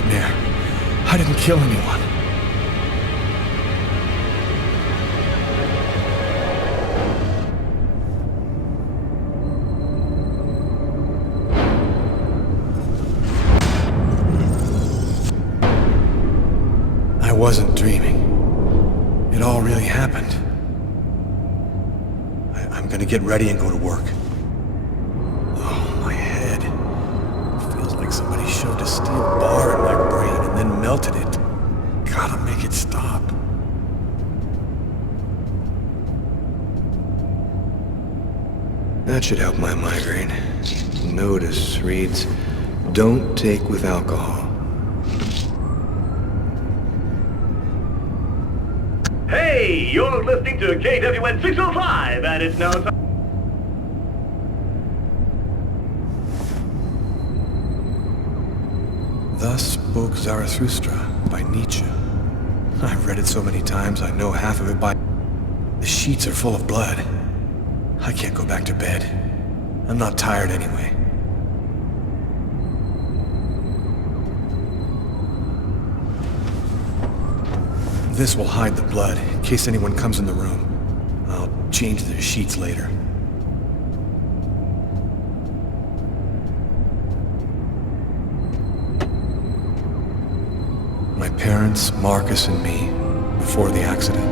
nightmare. I didn't kill anyone. I wasn't dreaming. It all really happened. I'm gonna get ready and go to work. Oh, my head. It feels like somebody shoved a steel bar in my brain and then melted it. Gotta make it stop. That should help my migraine. Notice reads, "Don't take with alcohol." Hey, you're listening to KWN 605, and it's now time. Thus spoke Zarathustra by Nietzsche. I've read it so many times, I know half of it by... The sheets are full of blood. I can't go back to bed. I'm not tired anyway. This will hide the blood, in case anyone comes in the room. I'll change the sheets later. My parents, Marcus, and me, before the accident.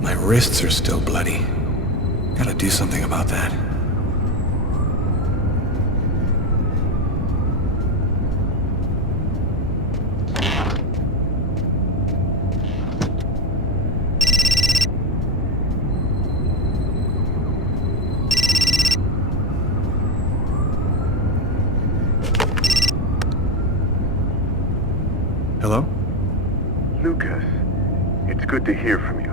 My wrists are still bloody. Gotta do something about that. Hello? Lucas, it's good to hear from you.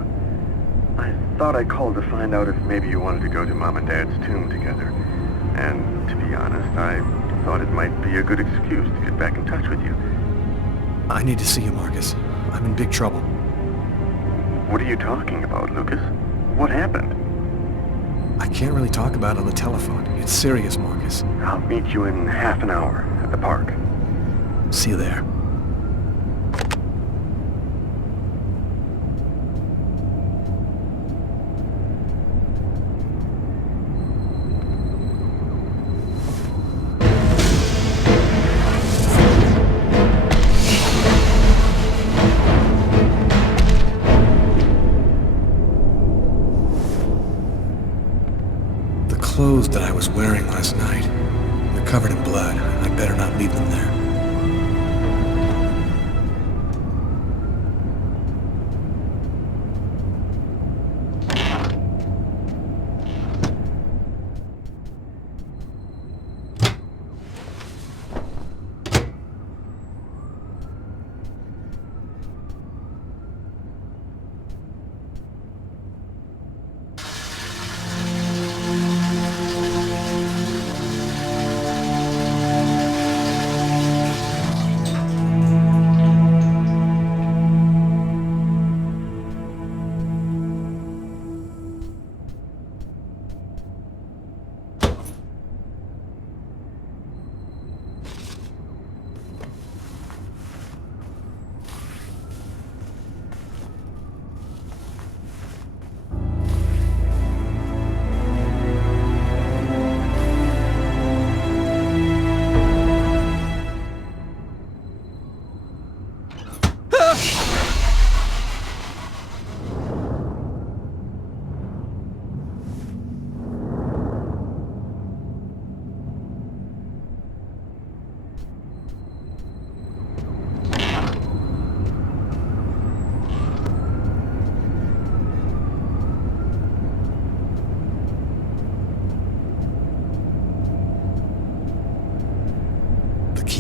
I thought I called to find out if maybe you wanted to go to Mom and Dad's tomb together. And to be honest, I thought it might be a good excuse to get back in touch with you. I need to see you, Marcus. I'm in big trouble. What are you talking about, Lucas? What happened? I can't really talk about it on the telephone. It's serious, Marcus. I'll meet you in half an hour at the park. See you there. The clothes that I was wearing last night, they're covered in blood. I'd better not leave them there.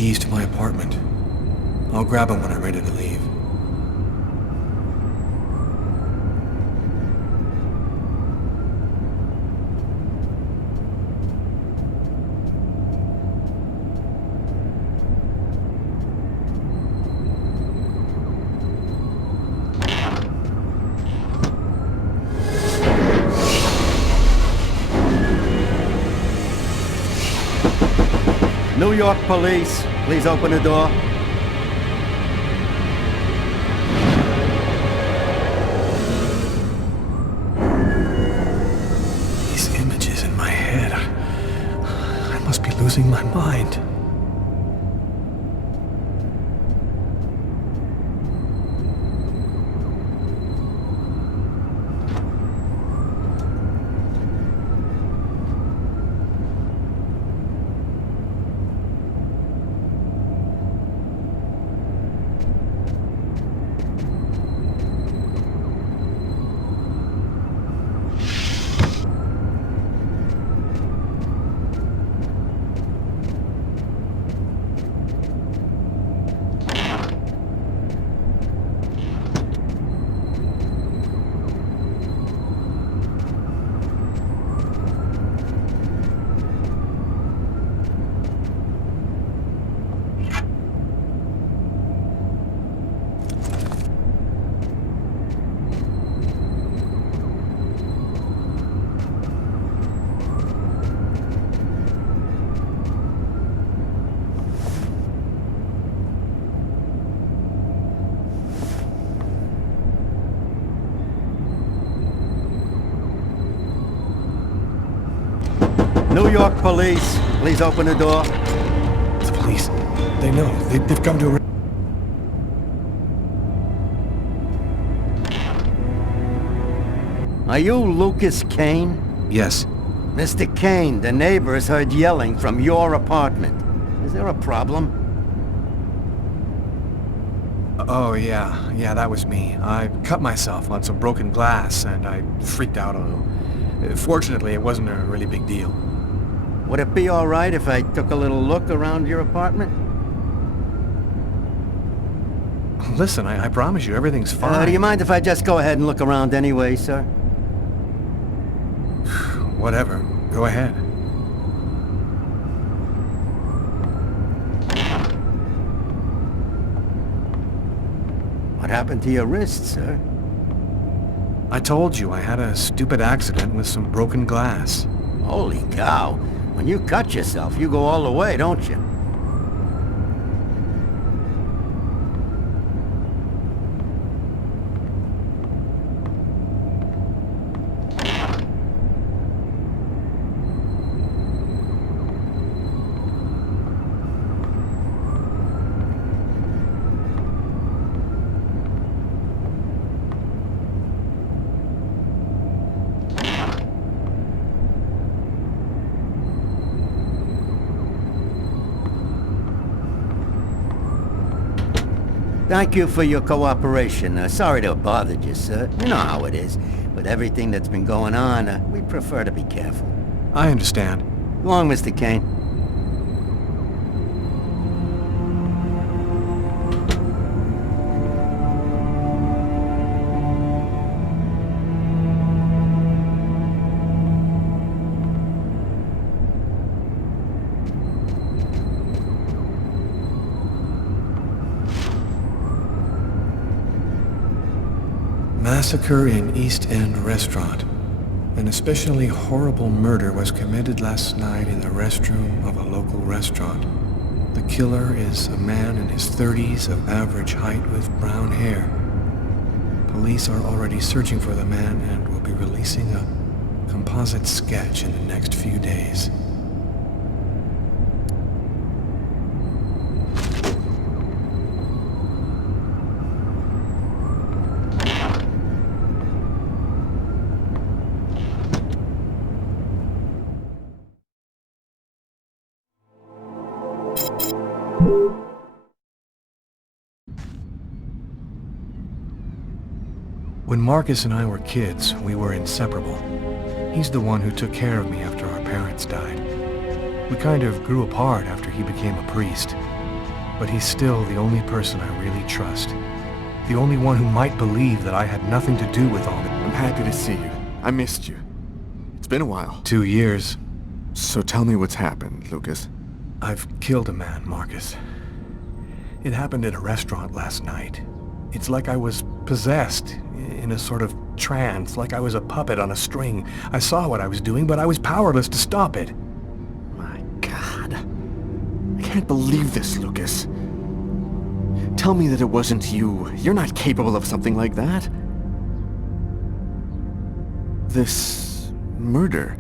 keys to my apartment. I'll grab them when I'm ready to leave. New York police, please open the door. These images in my head. I must be losing my mind. New York police, please open the door. The police. They know. They've come to... Are you Lucas Kane? Yes. Mr. Kane, the neighbors heard yelling from your apartment. Is there a problem? Oh, yeah, that was me. I cut myself on some broken glass, and I freaked out a little. Fortunately, it wasn't a really big deal. Would it be all right if I took a little look around your apartment? Listen, I promise you, everything's fine. Do you mind if I just go ahead and look around anyway, sir? Whatever. Go ahead. What happened to your wrist, sir? I told you I had a stupid accident with some broken glass. Holy cow. When you cut yourself, you go all the way, don't you? Thank you for your cooperation. Sorry to have bothered you, sir. You know how it is. With everything that's been going on, we prefer to be careful. I understand. Go on, Mr. Kane. Massacre in East End restaurant. An especially horrible murder was committed last night in the restroom of a local restaurant. The killer is a man in his 30s of average height with brown hair. Police are already searching for the man and will be releasing a composite sketch in the next few days. When Marcus and I were kids, we were inseparable. He's the one who took care of me after our parents died. We kind of grew apart after he became a priest. But he's still the only person I really trust. The only one who might believe that I had nothing to do with all this. I'm happy to see you. I missed you. It's been a while. 2 years. So tell me what's happened, Lucas. I've killed a man, Marcus. It happened in a restaurant last night. It's like I was possessed, in a sort of trance, like I was a puppet on a string. I saw what I was doing, but I was powerless to stop it. My God. I can't believe this, Lucas. Tell me that it wasn't you. You're not capable of something like that. This murder,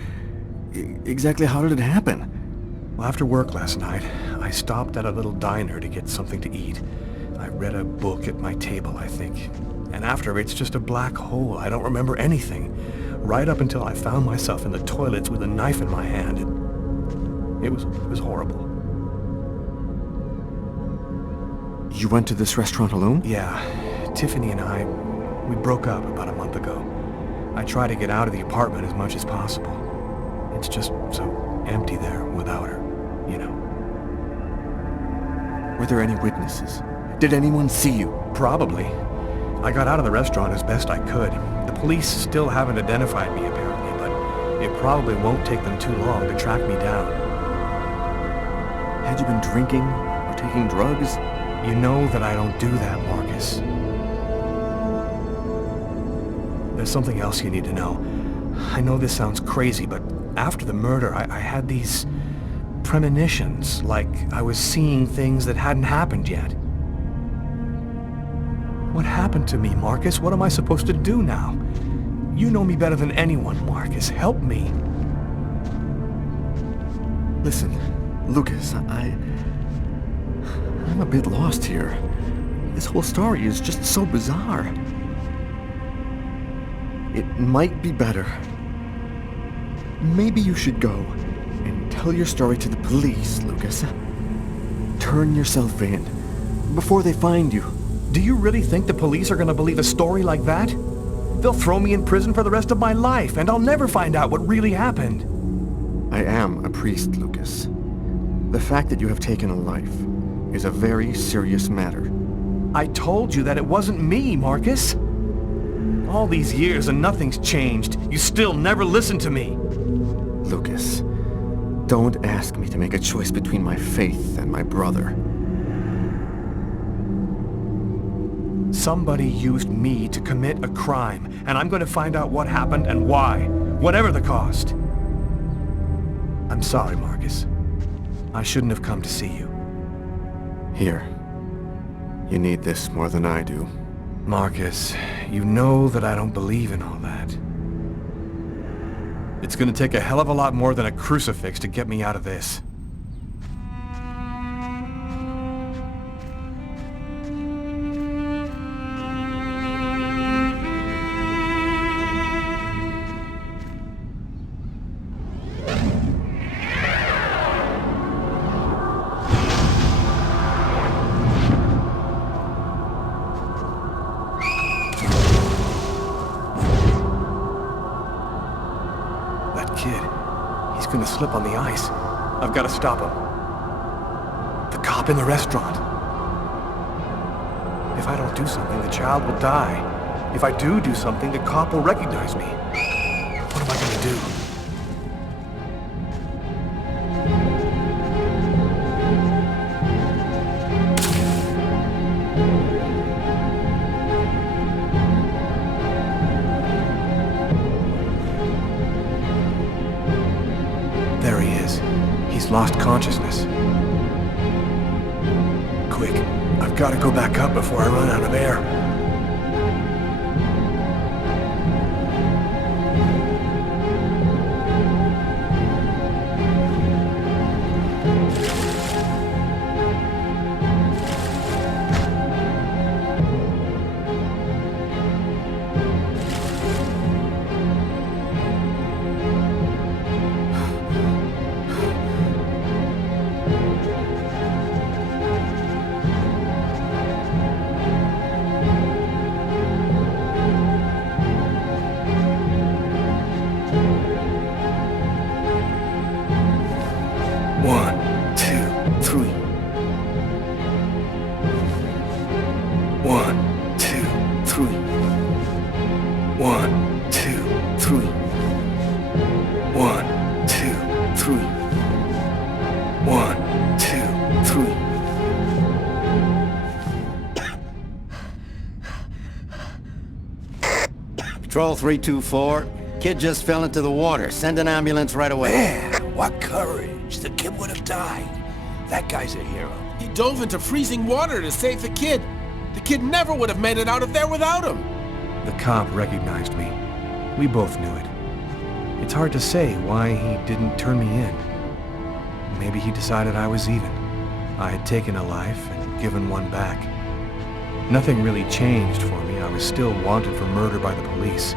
exactly how did it happen? Well, after work last night, I stopped at a little diner to get something to eat. I read a book at my table, I think. And after, it's just a black hole. I don't remember anything. Right up until I found myself in the toilets with a knife in my hand. It was horrible. You went to this restaurant alone? Yeah. Tiffany and I, we broke up about a month ago. I try to get out of the apartment as much as possible. It's just so empty there without her, you know. Were there any witnesses? Did anyone see you? Probably. I got out of the restaurant as best I could. The police still haven't identified me, apparently, but it probably won't take them too long to track me down. Had you been drinking or taking drugs? You know that I don't do that, Marcus. There's something else you need to know. I know this sounds crazy, but after the murder, I had these premonitions, like I was seeing things that hadn't happened yet. What happened to me, Marcus? What am I supposed to do now? You know me better than anyone, Marcus. Help me. Listen, Lucas, I'm a bit lost here. This whole story is just so bizarre. It might be better. Maybe you should go and tell your story to the police, Lucas. Turn yourself in before they find you. Do you really think the police are going to believe a story like that? They'll throw me in prison for the rest of my life, and I'll never find out what really happened. I am a priest, Lucas. The fact that you have taken a life is a very serious matter. I told you that it wasn't me, Marcus. All these years and nothing's changed. You still never listen to me. Lucas, don't ask me to make a choice between my faith and my brother. Somebody used me to commit a crime, and I'm going to find out what happened and why, whatever the cost. I'm sorry, Marcus. I shouldn't have come to see you. Here. You need this more than I do. Marcus, you know that I don't believe in all that. It's going to take a hell of a lot more than a crucifix to get me out of this. Gonna slip on the ice. I've got to stop him. The cop in the restaurant. If I don't do something, the child will die. If I do something, the cop will recognize me. What am I gonna do? Lost consciousness. Quick, I've got to go back up before I run out of air. 1, 2, 3. 1, 2, 3. 1, 2, 3. Patrol 324. Kid just fell into the water. Send an ambulance right away. Man, what courage. The kid would have died. That guy's a hero. He dove into freezing water to save the kid. The kid never would have made it out of there without him. The cop recognized me. We both knew it. It's hard to say why he didn't turn me in. Maybe he decided I was even. I had taken a life and given one back. Nothing really changed for me. I was still wanted for murder by the police.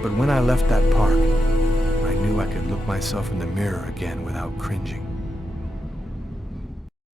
But when I left that park, I knew I could look myself in the mirror again without cringing.